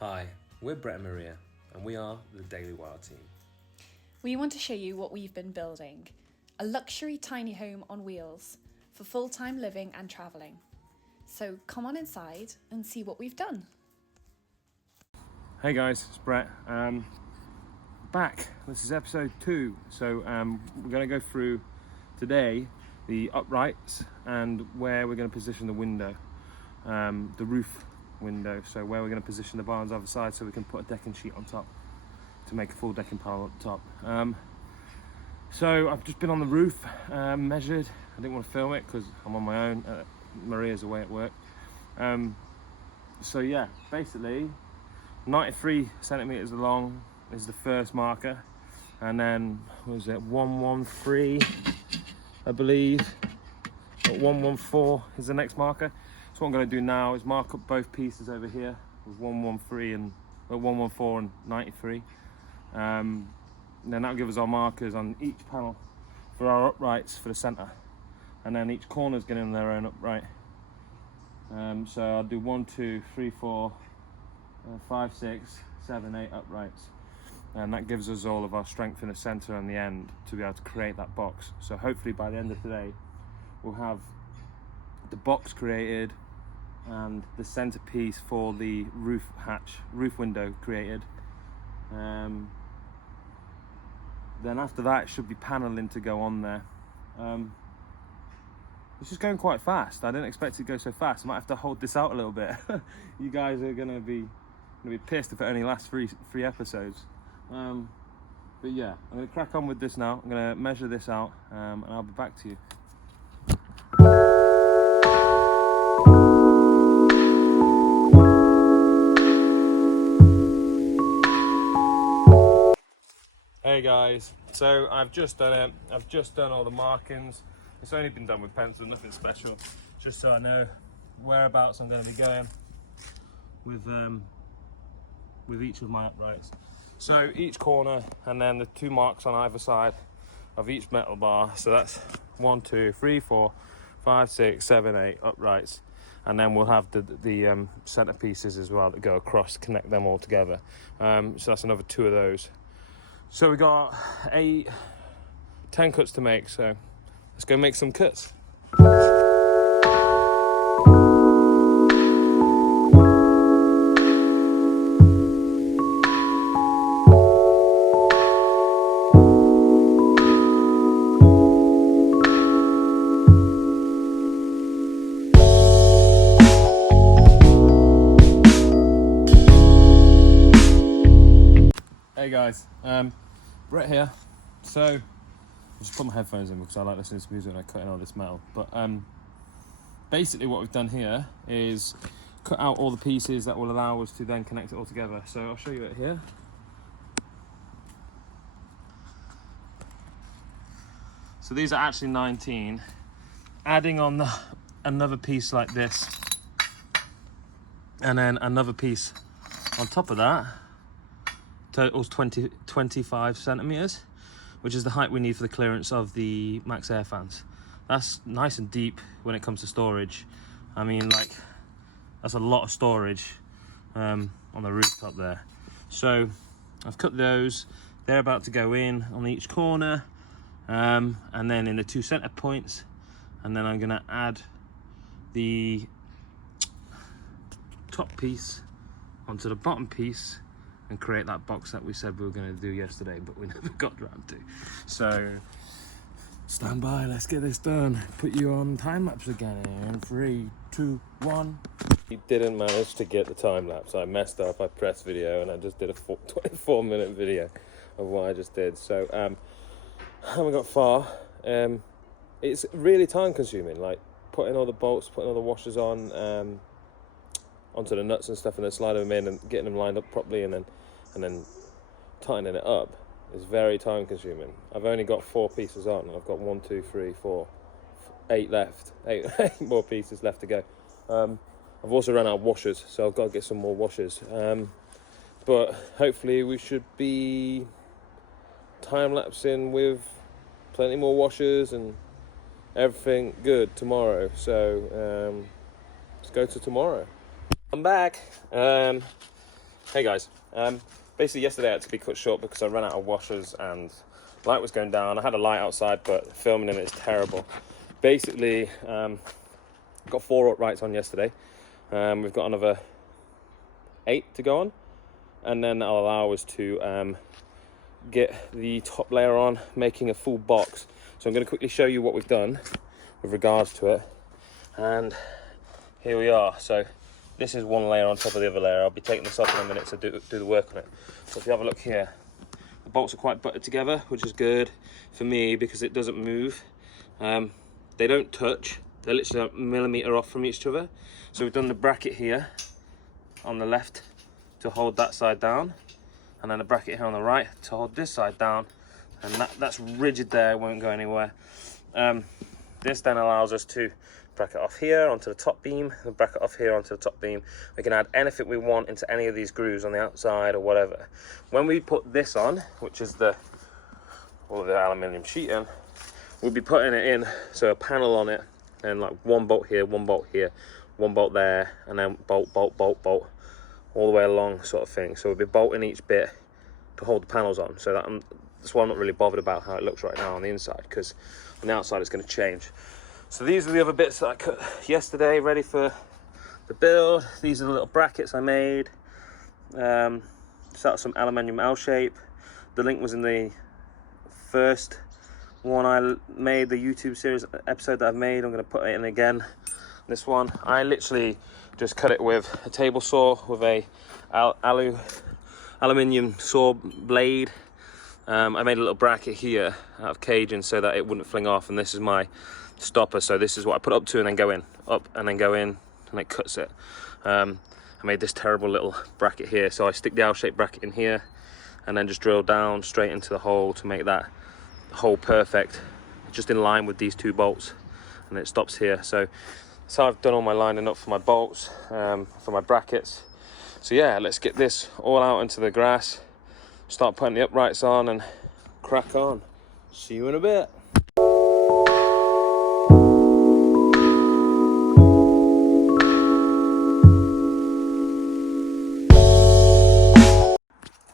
Hi, we're Brett and Maria, and we are the Daily Wire team. We want to show you what we've been building. A luxury tiny home on wheels for full-time living and travelling. So come on inside and see what we've done. Hey guys, it's Brett. Back. This is episode 2. So we're going to go through today the uprights and where we're going to position the window, the roof window. So where we're going to position the bar on the other side so we can put a decking sheet on top to make a full decking pile up top. So I've just been on the roof, measured. I didn't want to film it because I'm on my own. Maria's away at work. So yeah, basically 93 centimeters long is the first marker, and then what was it, 113 I believe, or 114 is the next marker. So what I'm going to do now is mark up both pieces over here with 113 and 114 and 93. Then that'll give us our markers on each panel for our uprights for the center, and then each corner's getting their own upright. So I'll do 1, 2, 3, 4, 5, 6, 7, 8 uprights, and that gives us all of our strength in the center and the end to be able to create that box. So hopefully by the end of today we'll have the box created and the centerpiece for the roof window created. Then after that it should be paneling to go on there. It's just going quite fast. I didn't expect it to go so fast. I might have to hold this out a little bit. You guys are gonna be pissed if it only lasts three episodes. But yeah, I'm gonna crack on with this now. I'm gonna measure this out, and I'll be back to you. Hey guys, so I've just done it. I've just done all the markings. It's only been done with pencil, nothing special. Just so I know whereabouts I'm going to be going with each of my uprights. So each corner, and then the 2 marks on either side of each metal bar. So that's 1, 2, 3, 4, 5, 6, 7, 8 uprights, and then we'll have the center pieces as well that go across to connect them all together. So that's another 2 of those. So we got 10 cuts to make. So let's go make some cuts. Hey guys, Brett here. So I just put my headphones in because I like listening to music when I'm cutting all this metal. But basically what we've done here is cut out all the pieces that will allow us to then connect it all together. So I'll show you it here. So these are actually 19. Adding on another piece like this, and then another piece on top of that, totals 25 centimeters, which is the height we need for the clearance of the max air fans. That's nice and deep when it comes to storage. I mean, like, that's a lot of storage on the rooftop there. So I've cut those. They're about to go in on each corner, and then in the 2 center points, and then I'm gonna add the top piece onto the bottom piece and create that box that we said we were going to do yesterday, but we never got around to. So stand by, let's get this done. Put you on time lapse again in 3, 2, 1. We didn't manage to get the time lapse. I messed up. I pressed video and I just did a 24-minute video of what I just did. So haven't got far. It's really time consuming, like putting all the bolts, putting all the washers on onto the nuts and stuff, and then sliding them in and getting them lined up properly, and then tightening it up is very time consuming. I've only got 4 pieces on, and I've got 1, 2, 3, 4, 8 left. 8 more pieces left to go. I've also run out of washers, so I've got to get some more washers. But hopefully we should be time lapsing with plenty more washers and everything good tomorrow. So let's go to tomorrow. I'm back. Hey guys, basically yesterday I had to be cut short because I ran out of washers and light was going down. I had a light outside, but filming in it is terrible. Basically, got 4 uprights on yesterday. We've got another 8 to go on, and then that'll allow us to get the top layer on, making a full box. So I'm going to quickly show you what we've done with regards to it, and here we are. So this is one layer on top of the other layer. I'll be taking this off in a minute to do the work on it. So if you have a look here, the bolts are quite buttered together, which is good for me because it doesn't move. They don't touch. They're literally a millimetre off from each other. So we've done the bracket here on the left to hold that side down, and then a bracket here on the right to hold this side down, and that's rigid there, won't go anywhere. This then allows us to bracket off here onto the top beam, and bracket off here onto the top beam. We can add anything we want into any of these grooves on the outside or whatever. When we put this on, which is the aluminium sheeting, we'll be putting it in, so a panel on it, and like one bolt here, one bolt here, one bolt there, and then bolt, bolt, bolt, bolt, all the way along sort of thing. So we'll be bolting each bit to hold the panels on. So that's why I'm not really bothered about how it looks right now on the inside, because on the outside it's going to change. So these are the other bits that I cut yesterday, ready for the build. These are the little brackets I made. Set some aluminium L shape. The link was in the first one I made, the YouTube series episode that I've made. I'm going to put it in again. This one, I literally just cut it with a table saw with a aluminium saw blade. I made a little bracket here out of caging so that it wouldn't fling off, and this is my stopper. So this is what I put up to and then go in, up and then go in, and it cuts it. I made this terrible little bracket here, so I stick the L-shaped bracket in here and then just drill down straight into the hole to make that hole perfect, just in line with these 2 bolts, and it stops here. So that's how I've done all my lining up for my bolts, for my brackets. So yeah, let's get this all out into the grass, start putting the uprights on and crack on. See you in a bit.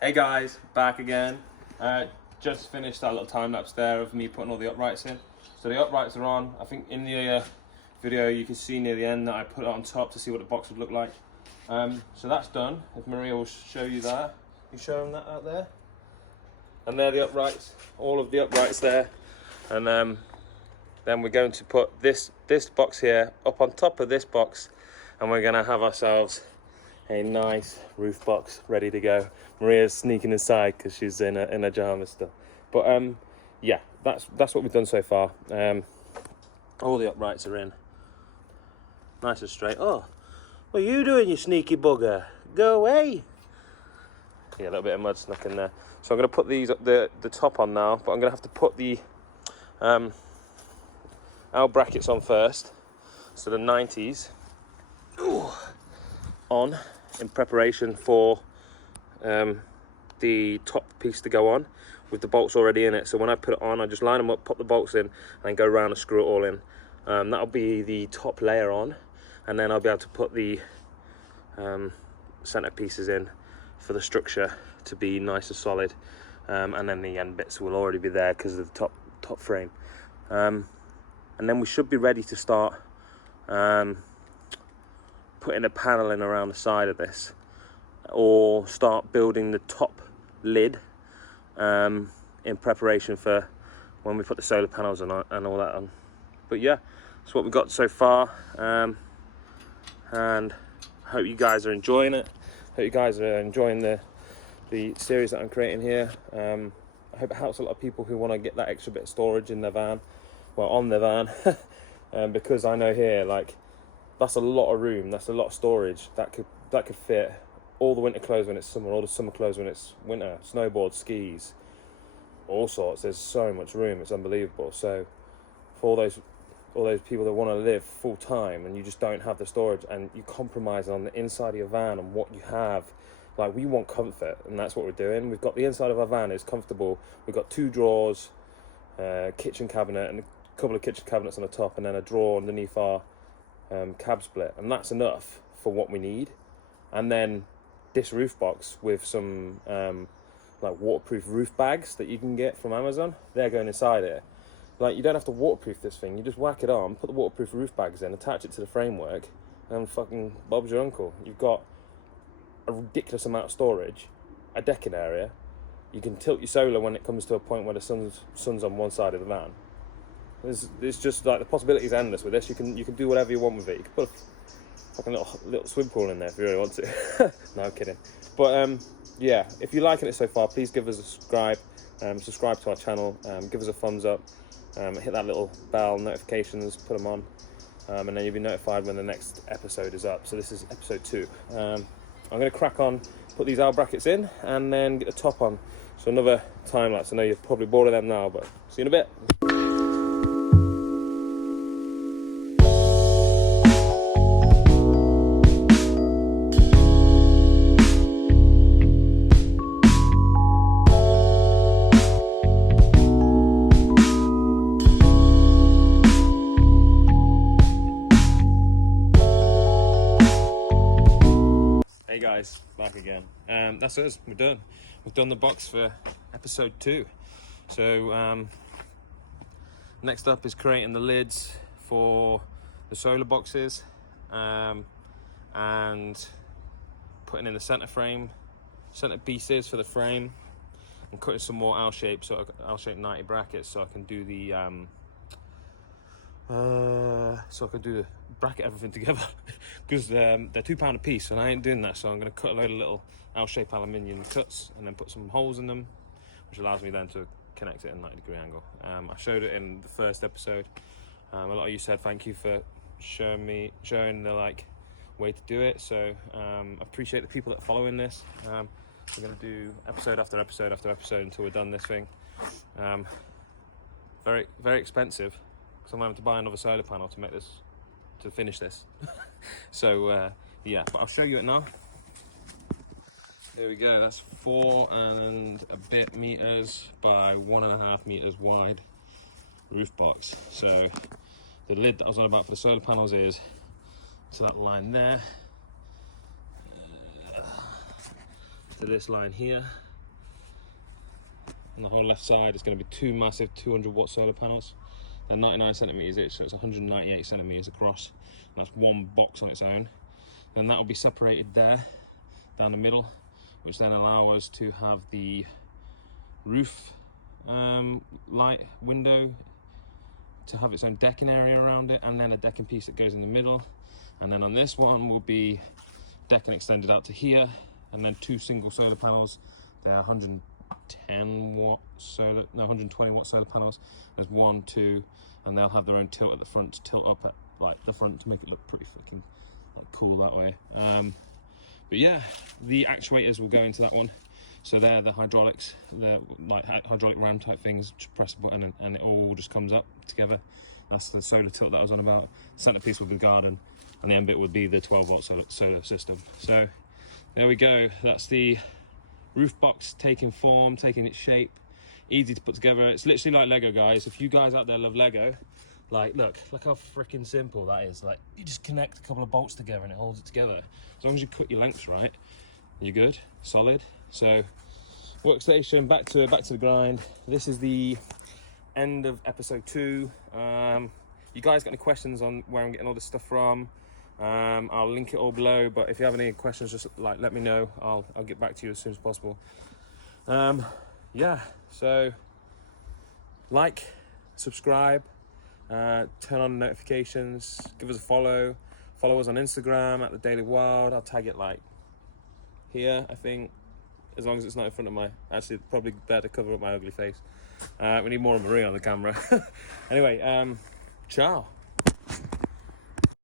Hey guys, back again. Just finished that little time lapse there of me putting all the uprights in. So the uprights are on. I think in the video you can see near the end that I put it on top to see what the box would look like. So that's done. If Maria will show you that. You show them that out there? And they're the uprights, all of the uprights there. And then we're going to put this box here up on top of this box, and we're gonna have ourselves a nice roof box ready to go. Maria's sneaking inside because she's in a pyjama still. But yeah, that's what we've done so far. All the uprights are in, nice and straight. Oh, what are you doing, you sneaky bugger? Go away. Yeah, a little bit of mud snuck in there. So I'm going to put these up the top on now, but I'm going to have to put the L brackets on first. So the 90s on in preparation for the top piece to go on with the bolts already in it. So when I put it on, I just line them up, pop the bolts in, and go around and screw it all in. That'll be the top layer on, and then I'll be able to put the center pieces in for the structure to be nice and solid, and then the end bits will already be there because of the top frame, and then we should be ready to start putting a panel in around the side of this, or start building the top lid in preparation for when we put the solar panels on and all that on. But yeah, that's what we've got so far, and I hope you guys are enjoying it. Hope you guys are enjoying the series that I'm creating here. I hope it helps a lot of people who want to get that extra bit of storage in their van, well, on their van, because I know here, like, that's a lot of room, that's a lot of storage that could fit all the winter clothes when it's summer, all the summer clothes when it's winter, snowboard, skis, all sorts. There's so much room, it's unbelievable. So for all those people that want to live full time and you just don't have the storage, and you compromise on the inside of your van and what you have, like, we want comfort, and that's what we're doing. We've got the inside of our van is comfortable. We've got 2 drawers, kitchen cabinet, and a couple of kitchen cabinets on the top, and then a drawer underneath our cab split, and that's enough for what we need. And then this roof box with some like waterproof roof bags that you can get from Amazon. They're going inside it. Like, you don't have to waterproof this thing. You just whack it on, put the waterproof roof bags in, attach it to the framework, and fucking Bob's your uncle. You've got a ridiculous amount of storage, a decking area. You can tilt your solar when it comes to a point where the sun's on one side of the van. It's just like, the possibilities are endless with this. You can do whatever you want with it. You can put a fucking little swim pool in there if you really want to. No, I'm kidding. But yeah, if you're liking it so far, please give us a subscribe. Subscribe to our channel. Give us a thumbs up. Hit that little bell, notifications, put them on, and then you'll be notified when the next episode is up. So this is episode 2. I'm going to crack on, put these L brackets in, and then get the top on. So another time lapse. I know you're probably bored of them now, but see you in a bit. Hey guys, back again. That's us. We're done. We've done the box for episode 2. So next up is creating the lids for the solar boxes, and putting in the center pieces for the frame, and cutting some more L-shaped 90 brackets so I can do the bracket everything together, because they're £2 a piece and I ain't doing that. So I'm going to cut a load of little L-shaped aluminium cuts and then put some holes in them, which allows me then to connect it at a 90-degree angle. I showed it in the first episode. A lot of you said thank you for showing the way to do it. So I appreciate the people that are following this. We're going to do episode after episode after episode until we're done this thing. Very, very expensive. So I'm having to buy another solar panel to finish this. So yeah, but I'll show you it now. There we go. That's 4 and a bit meters by 1.5 meters wide roof box. So the lid that I was on about for the solar panels is to that line there, to this line here. On the whole left side is going to be 2 massive 200-watt solar panels. They're 99 centimeters each, so it's 198 centimeters across. And that's one box on its own. Then that will be separated there, down the middle, which then allow us to have the roof light window to have its own decking area around it, and then a decking piece that goes in the middle. And then on this one will be decking extended out to here, and then 2 single solar panels. They're 120 watt solar panels. There's 1, 2, and they'll have their own tilt at the front to tilt up at the front to make it look pretty fucking cool that way. But yeah, the actuators will go into that one. So they're the hydraulics, they're like hydraulic ram type things. Just press a button and it all just comes up together. That's the solar tilt that I was on about. Centerpiece would be the garden, and the end bit would be the 12-watt solar system. So there we go. That's the roof box taking form, taking its shape. Easy to put together. It's literally like Lego, guys. If you guys out there love Lego, look how freaking simple that is. Like, you just connect a couple of bolts together and it holds it together. As long as you cut your lengths right, you're good, solid. So workstation, back to the grind. This is the end of episode 2. You guys got any questions on where I'm getting all this stuff from? I'll link it all below, but if you have any questions, just let me know. I'll get back to you as soon as possible. Yeah, so subscribe, turn on notifications, give us a follow us on Instagram at The Daily Wild. I'll tag it here, I think, as long as it's not in front of my, actually probably better to cover up my ugly face. We need more of Marie on the camera. Anyway, ciao.